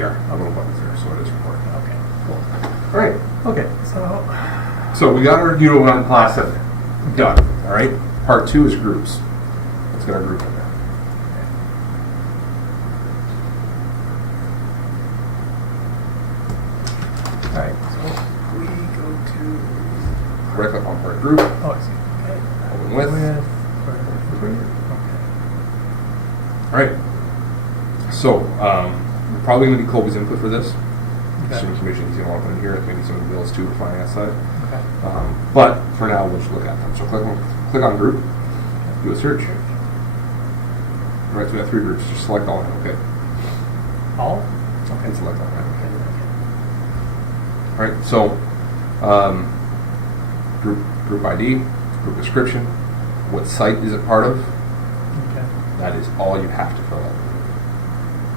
they are. A little buttons there, so it is recording. Okay, cool. All right. Okay, So we got our Unit 1 class done. All right. Part 2 is groups. Let's get our group in there. all right, so we go to... Right click on part group. Oh, I see. Okay. Open with. Okay. All right. So we're probably going to need Colby's input for this. Okay. Assuming commission he's going to want to put in here. Maybe some of the bills too for finance side. Okay. But for now, we'll just look at them. So click on group. Do a search. All right. So we have 3 groups. Just select all of them. Okay. All? Okay. And select all of them. Okay. All right. So group ID, group description. What site is it part of? Okay. That is all you have to fill out.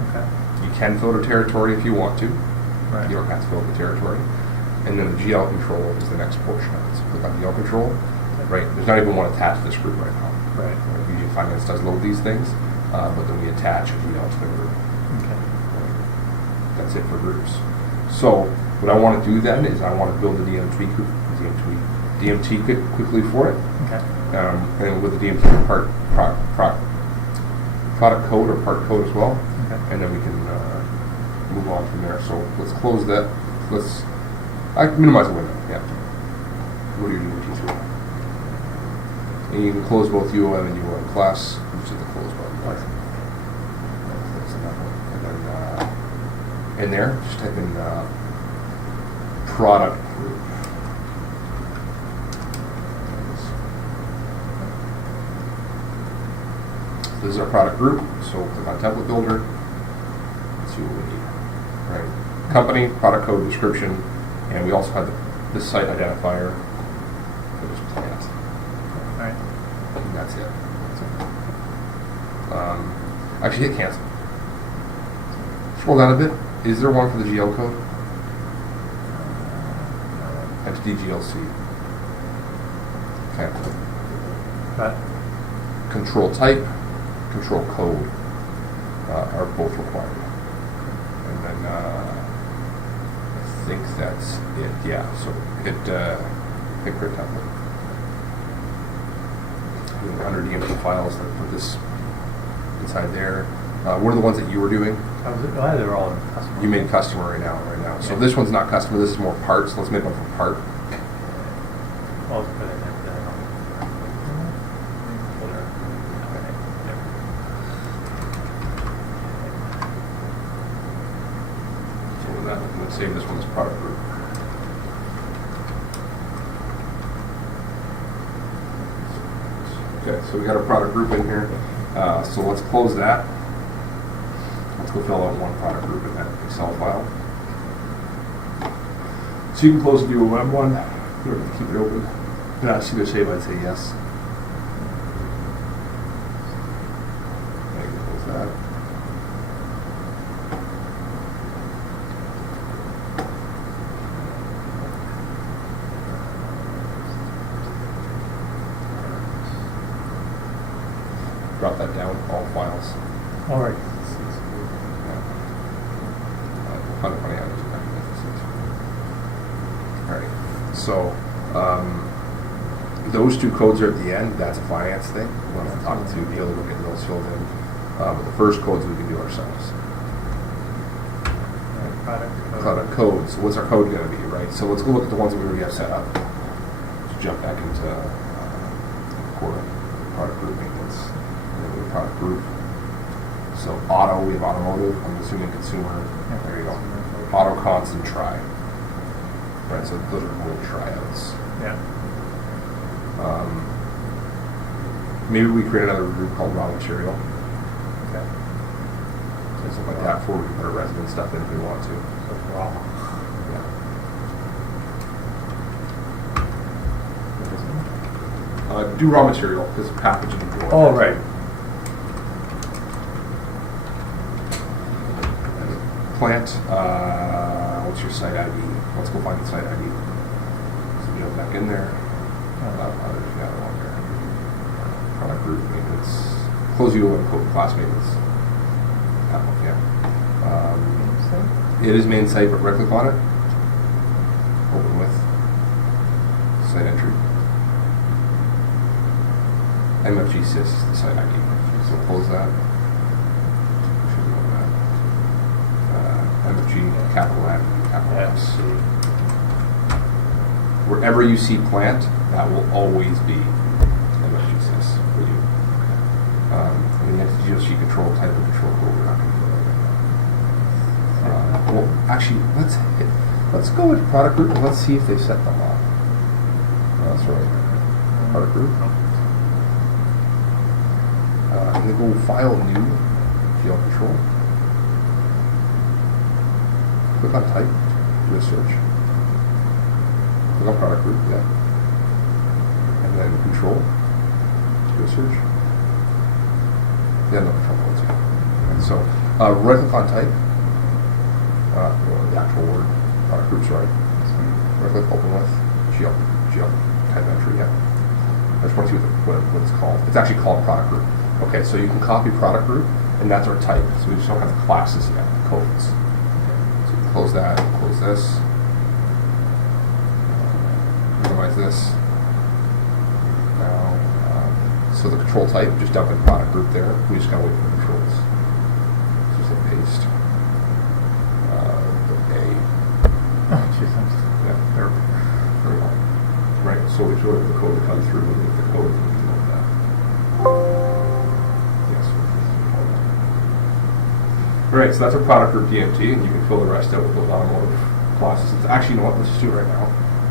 Okay. You can fill out a territory if you want to. Right. You don't have to fill out the territory. And then the GL control is the next portion of it. So click on GL control. Right. There's not even one attached to this group right now. Right. Usually finance does load these things, but then we attach a GL to the group. Okay. That's it for groups. So what I want to do then is I want to build a DMT quickly for it. Okay. And with the DMT product code or part code as well. Okay. And then we can move on from there. So let's close that. I can minimize the window. Yeah. What do you do with T3? And you can close both UOM and UOM class. Just hit the close button. Okay. And then in there, just type in product group. This is our product group, so click on template builder. Let's see what we need. Right. Company, product code, description, and we also have this site identifier. There's plant. All right. And that's it. Actually, hit cancel. Scroll down a bit. Is there one for the GL code? Entity GLC. Okay. Got it. Control type, control code are both required. And then I think that's it. Yeah. So hit create template. Under DMT files, let's put this inside there. What are the ones that you were doing? They're all in customer. You made customer right now. Yeah. So this one's not customer. This is more parts. Let's make one for part. Oh, it's put in there. So with that, let's save this one as product group. Okay, so we got our product group in here. So let's close that. Let's go fill out one product group in that Excel file. So you can close the UOM one. You don't have to keep it open. Yeah, see the save, I'd say yes. Okay, close that. Drop that down, all files. All right. Kind of funny how to do that. All right. So those 2 codes are at the end. That's a finance thing. We'll have to talk to Neil to get those filled in. But the first codes we can do ourselves. Product code. So what's our code going to be, right? So let's go look at the ones that we already have set up. Let's jump back into core product group maintenance. Product group. So auto, we have automotive. I'm assuming consumer. Yeah. There you go. Auto, constant, try. Right, so those are both tryouts. Yeah. Maybe we create another group called raw material. Okay. So something like that before we can put our resident stuff in if we want to. So raw. Yeah. Do raw material because packaging. Oh, right. Plant, what's your site ID? Let's go find the site ID. So jump back in there. There's the other one there. Product group maintenance. Close UOM code class maintenance. That one, yeah. site? It is main site, but right click on it. Open with site entry. MFG sys is the site ID. So close that. Should be on that. MFG capital N, capital S. Wherever you see plant, that will always be MFG sys for you. And the entity GLC control type of control code, we're not going to do that right now. Well, actually, let's go with product group and let's see if they set them up. That's right. Product group. And then go file new, GL control. Click on type, do a search. Click on product group, yeah. And then control, do a search. Yeah, no control codes here. And so, right click on type, the actual word, product groups, right? Right click, open with, GL type entry, yeah. I just want to see what it's called. It's actually called product group. Okay, so you can copy product group, and that's our type. So we just don't have the classes yet, the codes. So you can close that, close this. Minimize this. Now, so the control type, just dump in product group there. We just gotta wait for the controls. So just hit paste. The A. Oh, jeez. Yeah, there we go. Right, so we show the code to come through, and if the code, we can load that. Yes. Alright, so that's our product group DMT, and you can fill the rest out with those automotive classes. It's actually, you know what, let's just do it right now.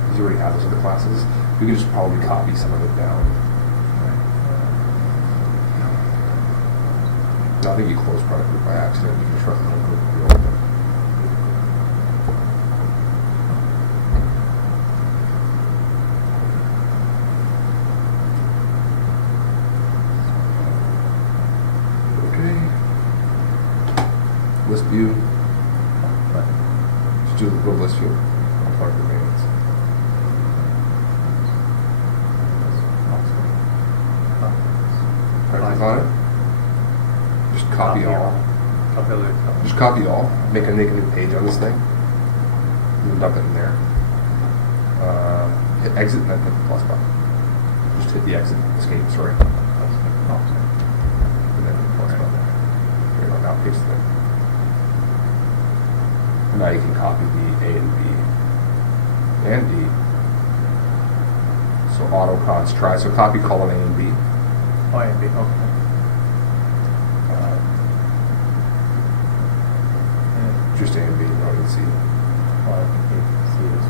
Because you already have those other classes. We can just probably copy some of it down. I think you close product group by accident. You can trust the whole group to be open. Okay. List view. Just do the go list view. I'll plug the mains. Right click on it. Just copy all. Just copy all. Make a new page on this thing. And dump it in there. Hit exit and then hit the plus button. Just hit the exit, escape, sorry. And then hit the plus button. There you go, now paste it in. And now you can copy the A and B and D. So autocons try. So copy column A and B. Oh, A and B, okay. Just A and B, not even C. Well, I think you can see this.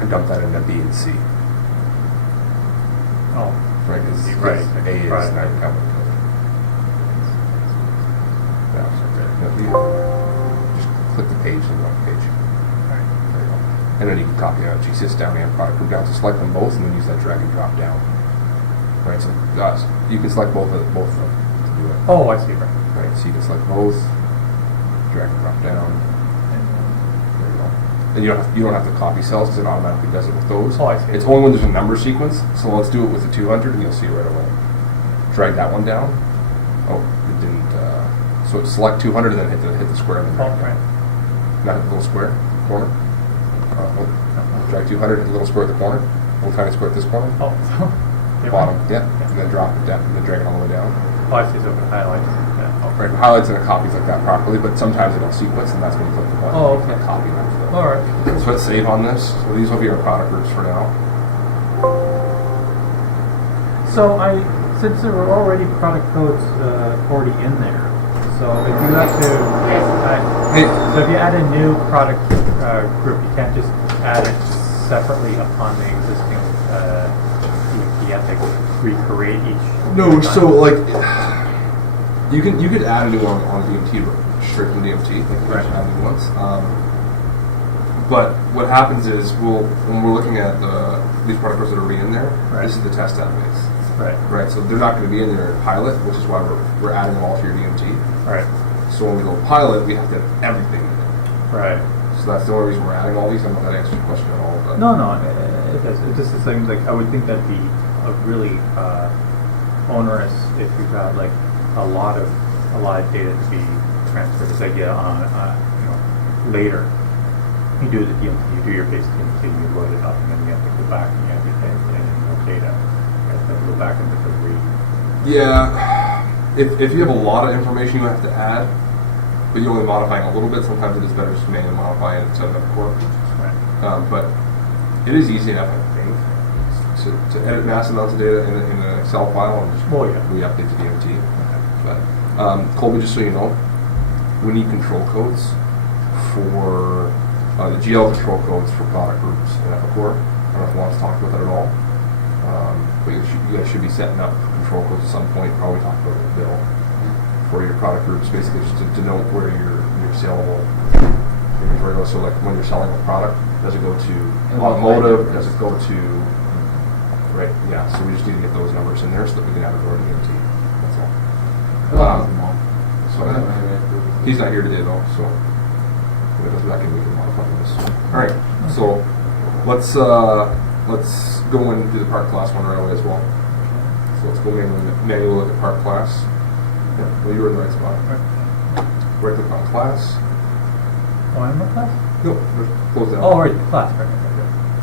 And dump that into B and C. Oh. Right, because Right. A is Right. not covered. Yeah, so you just click the page and one page. There you go. And then you can copy GSys down and product group down. So select them both and then use that drag and drop down. Right, so you can select both of them to do it. Oh, I see, right. Right, so you can select both, drag and drop down. There you go. And you don't have to copy cells because it automatically does it with those. Oh, I see. It's only when there's a number sequence. So let's do it with the 200 and you'll see right away. Drag that one down. Oh, it didn't. So select 200 and then hit the square and then drag it down. Not hit the little square, corner. Drag 200, hit the little square at the corner. Little tiny square at this corner. Oh, Bottom, yeah. And then drop it down and then drag it all the way down. Oh, I see, so it highlights. Yeah. Oh. Right, highlights and it copies like that properly, but sometimes it'll sequence and that's when you click the button. Oh, You okay. can copy that. All right. So let's save on this. So these will be our product groups for now. So since there were already product codes already in there, so if you have to, so if you add a new product group, you can't just add it separately upon the existing you have to recreate each. No, so like you could add a new one on DMT straight from DMT. Like you can add new ones. But what happens is when we're looking at these product codes that are already in there, this is the test database. Right. So they're not going to be in there in pilot, which is why we're adding them all to your DMT. Right. So when we go pilot, we have to have everything in it. Right. So that's the only reason we're adding all these. I don't know if that answers your question at all. But No, it does. It just seems like I would think that'd be a really onerous if you've got like a lot of data to be transferred. It's like later you do the DMT, you do your base DMT, you load it up, and then you have to go back and you have to put in more data. You have to go back into the read. Yeah, if you have a lot of information you have to add, but you're only modifying a little bit, sometimes it is better just to manually modify it and set it up core. Right. But it is easy enough, I think, to edit massive amounts of data in an Excel file and just re-update the DMT. Okay. But Colby, just so you know, we need control codes for the GL control codes for product groups in Epicor. I don't know if you want to talk about that at all. But you guys should be setting up control codes at some point. Probably talk about it with Bill for your product groups, basically just to denote where your saleable inventory goes. So like when you're selling a product, does it go to automotive? Does it go to right? Yeah. So we just need to get those numbers in there so that we can have it go to DMT. That's all. So he's not here today though, so when he goes back in we can modify this. All right. So let's go and do the part class one right away as well. So let's go manually look at part class. Yeah, well, you were in the right spot. Right click on class. Oh, I'm in class? No, close down. Oh, right, class. Right.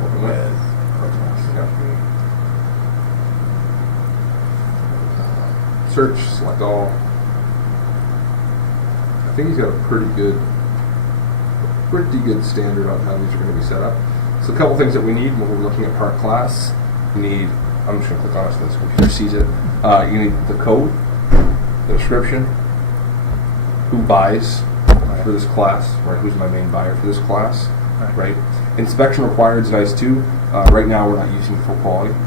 Open with part class. Yeah. Search, select all. I think he's got a pretty good standard on how these are going to be set up. So a couple things that we need when we're looking at part class. You need, I'm just going to click on it so this computer sees it. You need the code, the description, who buys for this class, right? Who's my main buyer for this class, right? Inspection required is nice too. Right now we're not using full quality in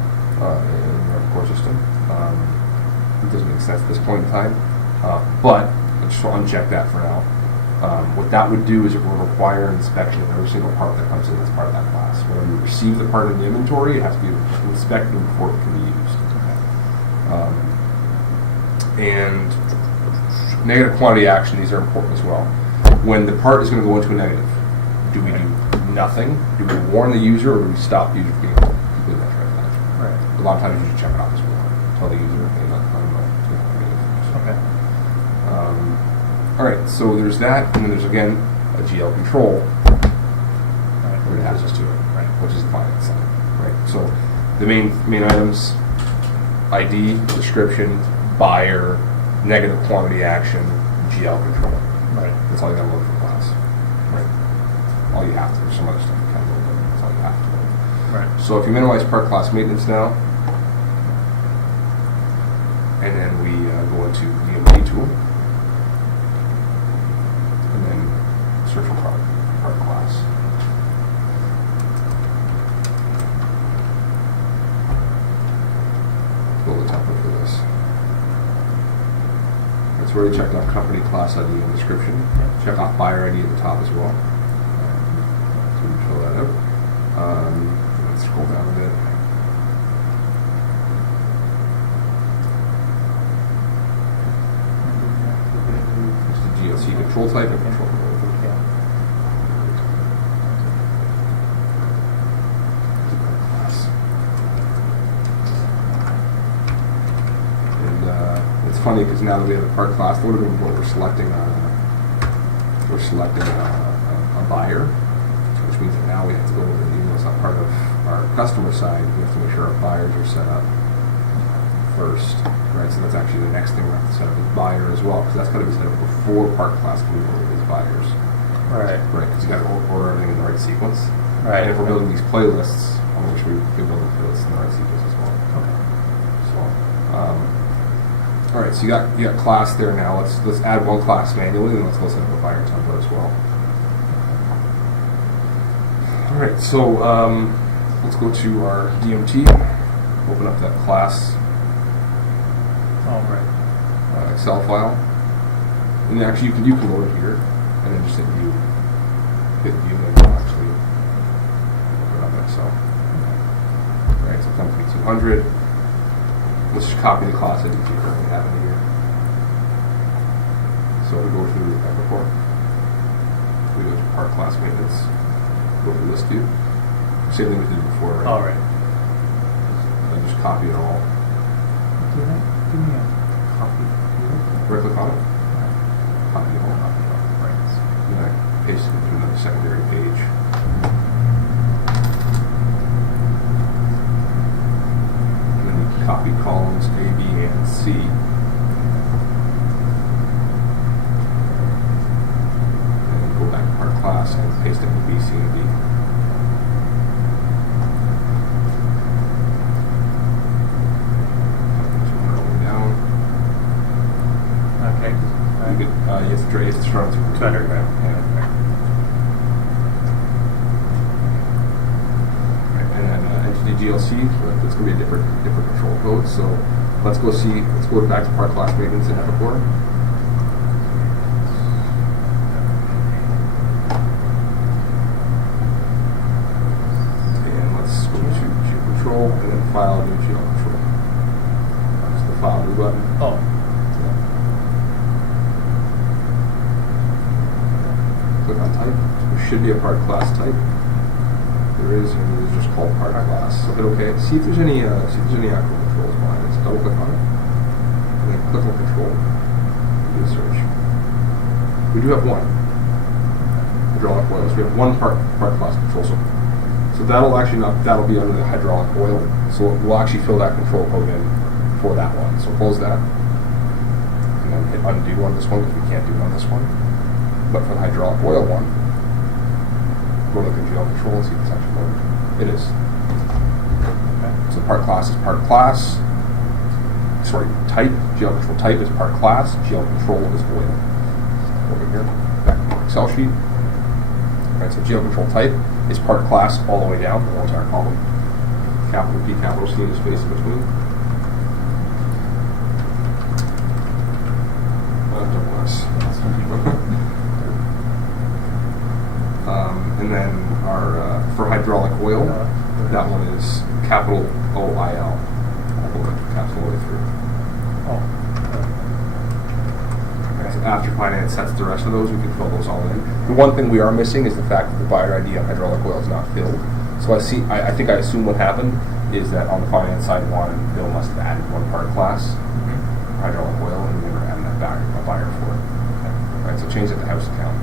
our core system. It doesn't make sense at this point in time, but I just want to uncheck that for now. What that would do is it will require inspection of every single part that comes in as part of that class. When you receive the part in the inventory, it has to be inspected before it can be used. And negative quantity action, these are important as well. When the part is going to go into a negative, do we do nothing? Do we warn the user, or do we stop the user from being able to complete that transaction? Right. A lot of times you should check it off as well. Tell the user, hey, not to know. Okay. All right, so there's that, and then there's again a GL control that has us to it, right? Which is the finance side, right? So the main items: ID, description, buyer, negative quantity action, GL control. Right. That's all you got to load for class. Right. All you have to. There's some other stuff you can't load, but that's all you have to load. Right. So if you minimize part class maintenance now, and then we go into DMT tool. Search for part class. Build a template for this. It's already checked off company class ID and description. Check off buyer ID at the top as well. So we fill that out. Let's scroll down a bit. This is the GLC control type and control code. It's funny because now that we have a part class, what we're selecting a buyer, which means that now we have to go over, even though it's not part of our customer side, we have to make sure our buyers are set up first, right? So that's actually the next thing we have to set up is buyer as well, because that's got to be set up before part class can move over to these buyers. Right. Right, because you got to order everything in the right sequence. Right. And if we're building these playlists, I want to make sure we can build the playlists in the right sequence as well. Okay. So, all right, so you got class there now. Let's add one class manually, and let's go set up a buyer template as well. All right, so let's go to our DMT. Open up that class. All right. Excel file, and actually you can load it here, and then just hit view, and it'll actually open up Excel. All right, so company 200. Let's just copy the class ID we currently have in here. So we go through Epicor. We go to part class maintenance. Go through list view. Same thing we did before, right? All right. And just copy it all. Do give me a copy? Right click on it. Copy all. Right. And I paste it into another secondary page. And then you copy columns A, B, and C. And then go back to part class and paste it into B, C, and D. Okay. You could, you have to run through. Better. Yeah. Right, and then entity GLC, that's going to be a different control code. So let's go back to part class maintenance in Epicor. And let's go to GL control and then file new GL control. That's the file new button. Oh. Click on type. There should be a part class type. There is, and it is just called part class. So hit OK. See if there's any actual controls behind it. So double click on it, and then click on control. Do a search. We do have one hydraulic oil. So we have one part class control. So that'll be under the hydraulic oil. So we'll actually fill that control code in for that one. So close that, and then hit undo on this one because we can't do it on this one. But for the hydraulic oil one, go look at GL control and see if it's actually loaded. It is. Okay. So part class is part class. Sorry, type. GL control type is part class. GL control is oil. Over here, back to the Excel sheet. Alright, so GL control type is part class all the way down, the whole entire column. Capital P, capital C, and a space in between. Double S. And then our for hydraulic oil, that one is capital OIL, capital way through. Oh. Okay, so after finance sets the rest of those, we can fill those all in. The one thing we are missing is the fact that the buyer ID on hydraulic oil is not filled. So I assume what happened is that on the finance side, Bill must have added one part class, hydraulic oil, and we never added that buyer for it. Okay. Right, so change it to house account.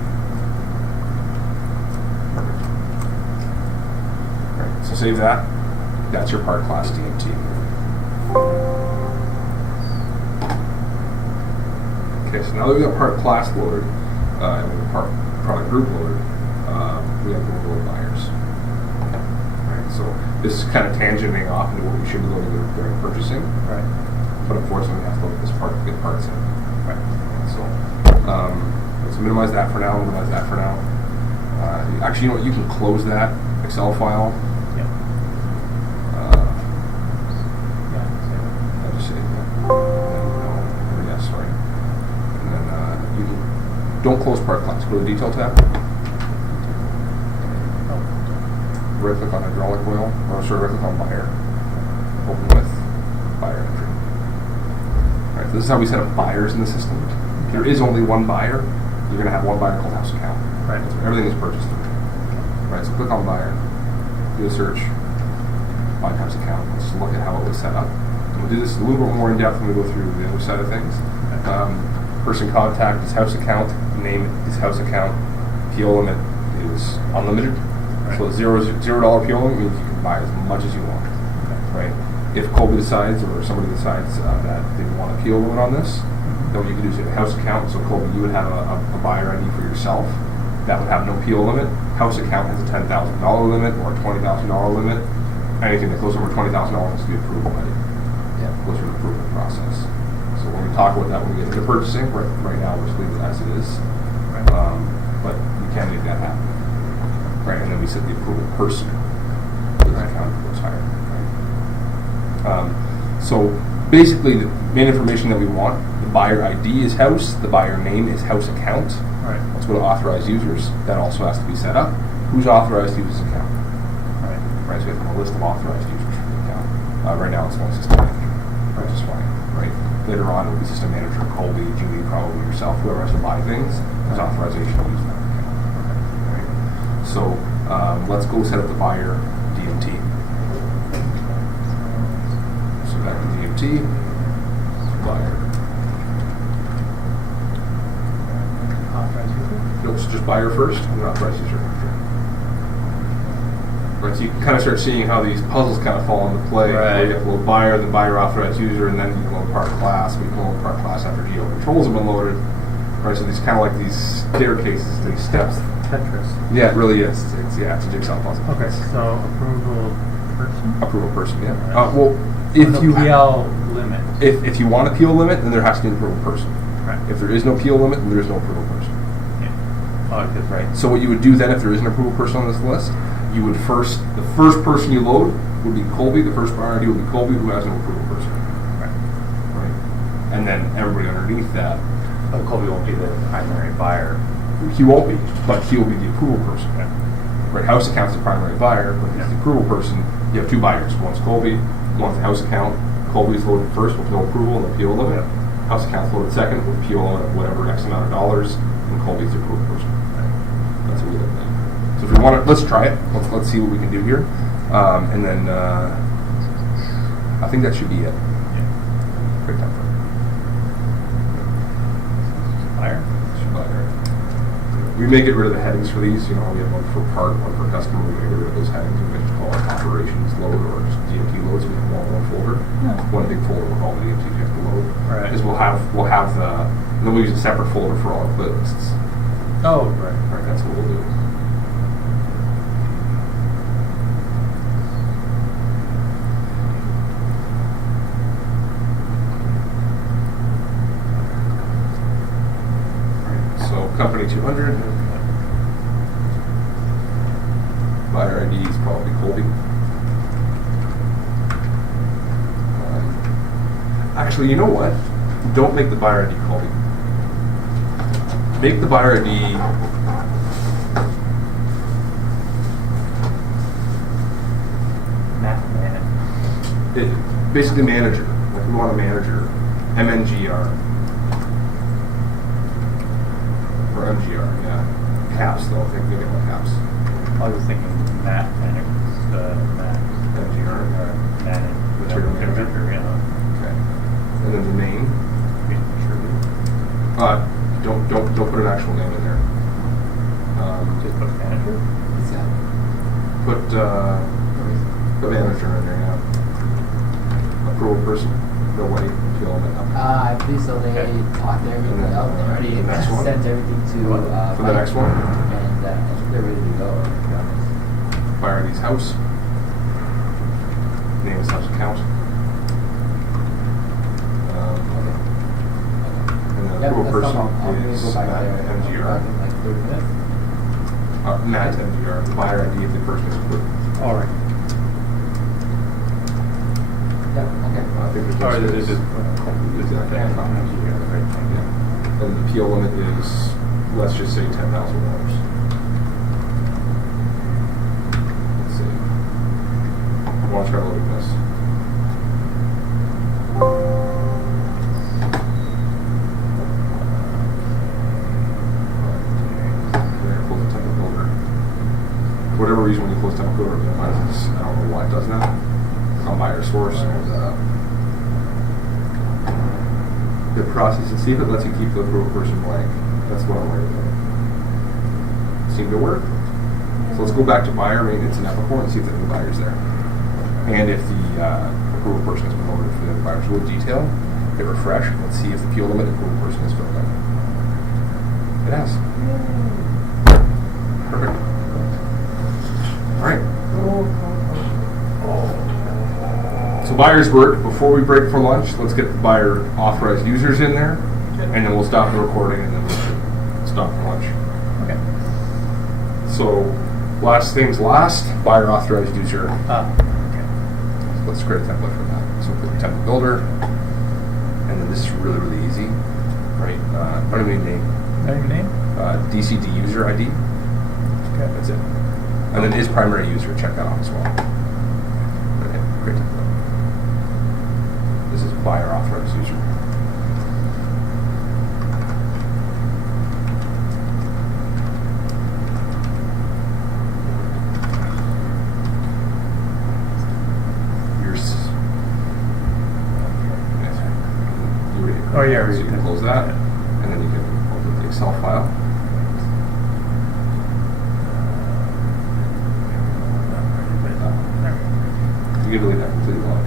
Perfect. Right, so save that. That's your part class DMT. Okay, so now that we got part class loaded and we have product group loaded, we have to load buyers. Right, so this is kind of tangenting off into what we should be loading during purchasing. Right. But unfortunately, we have to load this part to get parts in. Right. So let's minimize that for now. Minimize that for now. Actually, you know what? You can close that Excel file. Yeah. I'll just say yes, sorry. And then you can don't close part class. Go to the detail tab. Right click on hydraulic oil. Right click on buyer. Open with buyer entry. Alright, so this is how we set up buyers in the system. If there is only one buyer, you're going to have one buyer called house account. Right. So everything is purchased through. Right, so click on buyer, do a search, buy house account. Let's just look at how it was set up. And we'll do this a little bit more in depth when we go through the other side of things. Person contact is house account, name is house account, PO limit is unlimited. Right. So $0 PO limit means you can buy as much as you want. Right? If Colby decides or somebody decides that they want a PO limit on this, then what you can do is you have a house account. So Colby, you would have a buyer ID for yourself. That would have no PO limit. House account has a $10,000 limit or a $20,000 limit. Anything that goes over $20,000 has to be approved by you. Yeah, goes through the approval process. So when we talk about that when we get into purchasing, right now we're just leaving it as it is. Right. But you can make that happen. Right, and then we set the approval person. The account goes higher. Right. So basically, the main information that we want: the buyer ID is house, the buyer name is house account. Right. Let's go to authorized users. That also has to be set up. Who's authorized to use this account? Right. Right. So we have a list of authorized users for the account. Right now, it's only system manager, which is fine. Right. Later on, it will be system manager, Colby, Julie, probably yourself, whoever has to buy things. There's authorization to use that account. Right. So let's go set up the buyer DMT. So back to DMT. buyer first and then authorized user after. Right, so you can kind of start seeing how these puzzles kind of fall into play. Right. You have to load buyer, then buyer authorized user, and then you can load part class. We can load part class after GL controls have been loaded. Right, so these kind of like these staircases, these steps. Tetris. Yeah, it really is. It's a jigsaw puzzle. Okay, so approval person? Approval person, yeah. Right. Well, if you PL limit. if you want a PO limit, then there has to be an approval person. Right. If there is no PO limit, then there is no approval person. Yeah. Oh, that's right. So what you would do then, if there is an approval person on this list, you would the first person you load would be Colby. The first priority would be Colby, who has no approval person. Right. Right. And then everybody underneath that. But Colby won't be the primary buyer. He won't be, but he will be the approval person. Okay. Right. House account's the primary buyer, but he's the approval person. You have two buyers. One's Colby, one's the house account. Colby's loaded first with no approval, no PO limit. Yeah. House account's loaded second with PO limit of whatever X amount of dollars, and Colby's the approval person. That's what we look at. So if we want to, let's try it. Let's see what we can do here, and then I think that should be it. Yeah. Great time for it. Buyer? We may get rid of the headings for these. You know, we have one for part, one for customer. We may get rid of those headings. We can just call it operations load or just DMT loads. We have all one folder. Yeah. One big folder with all the DMTs you have to load. Right. Because we'll have the, and then we'll use a separate folder for all our playlists. Oh, right. Right, that's what we'll do. So company 200. Buyer ID is probably Colby. Actually, you know what? Don't make the buyer ID Colby. Make the buyer ID basically manager. Like we want a manager. MNGR. Or MGR, yeah. Caps though, I think we get more caps. I was thinking Matt, and it was Matt. MGR. Matt, Material manager. Yeah. Okay. And then the name. Sure. Don't put an actual name in there. Just put manager? Put manager in there, yeah. Approval person. No way. Fill them up. I believe so. They talked everything out and already The next one? sent everything to For the Mike, next one? and I think they're ready to go. To be honest. Buyer ID's house. Name is house account. And the Yep, approval that's person fine. I'm gonna is go back Matt there MGR. in like 30 minutes. Matt MGR. The buyer ID if the person is approved. All right. Yep, okay. I think there's Sorry, no this space. is Exactly. Yeah. And the PO limit is, let's just say $10,000. Let's see. I want to try loading this. There, close the template builder. For whatever reason, when you close template builder, I don't know why it does that. On buyer source and the process and see if it lets you keep the approval person blank. That's what I'm worried about. Seem to work. So let's go back to buyer maintenance and Epicor and see if the new buyer's there. And if the approval person has been loaded for the buyer's wood detail, hit refresh. Let's see if the PO limit approval person is filled in. It has. Perfect. All right. So buyers work. Before we break for lunch, let's get the buyer authorized users in there, and then we'll stop the recording, and then we'll stop for lunch. Okay. So last things last, buyer authorized user. Okay. So let's create a template for that. So click template builder, and then this is really, really easy. Right? What do we name? Name? DCD user ID. Okay. That's it. And then is primary user, check that off as well. Okay, great template. This is buyer authorized user. Oh, yeah, So you can close that, and then you can open the Excel file. can delete that completely lock.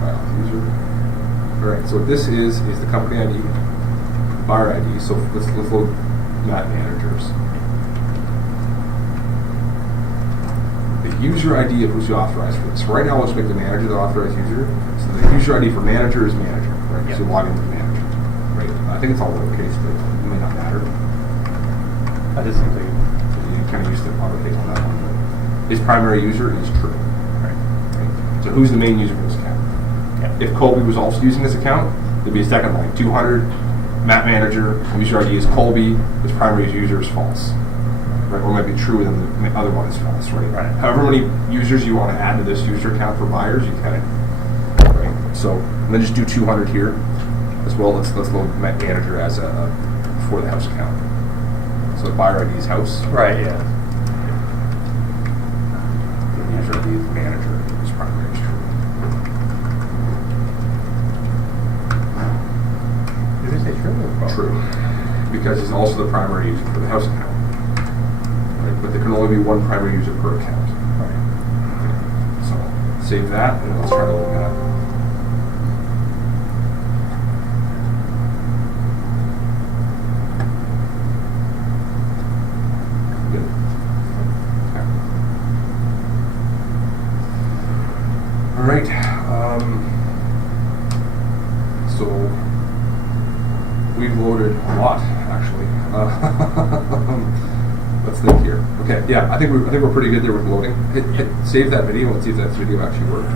Wow, user. Alright, so what this is the company ID, buyer ID. So let's load Matt managers. The user ID of who's authorized for this. So right now, let's make the manager the authorized user. So the user ID for manager is manager, right? Yep. So log in with manager, right? I think it's all lowercase, but it may not matter. I just simply. You kind of used to uppercase on that one. But his primary user is true. Right. Right? So who's the main user for this account? Yeah. If Colby was also using this account, there'd be a second line, 200, Matt manager, user ID is Colby, his primary user is false. Right? Or it might be true and the other one is false, right? Right. However many users you want to add to this user account for buyers, you can. Right? So, and then just do 200 here as well. Let's load Matt manager as a for the house account. So the buyer ID is house. Right. Yeah. The user ID is manager, his primary is true. Did you say true or false? True. Because he's also the primary user for the house account. Right? But there can only be one primary user per account. Right. So save that and let's try to look at it. Good. Okay. All right. So we've loaded a lot, actually. Let's think here. Okay, yeah, I think we're pretty good there with loading. Hit save that video and see if that video actually worked.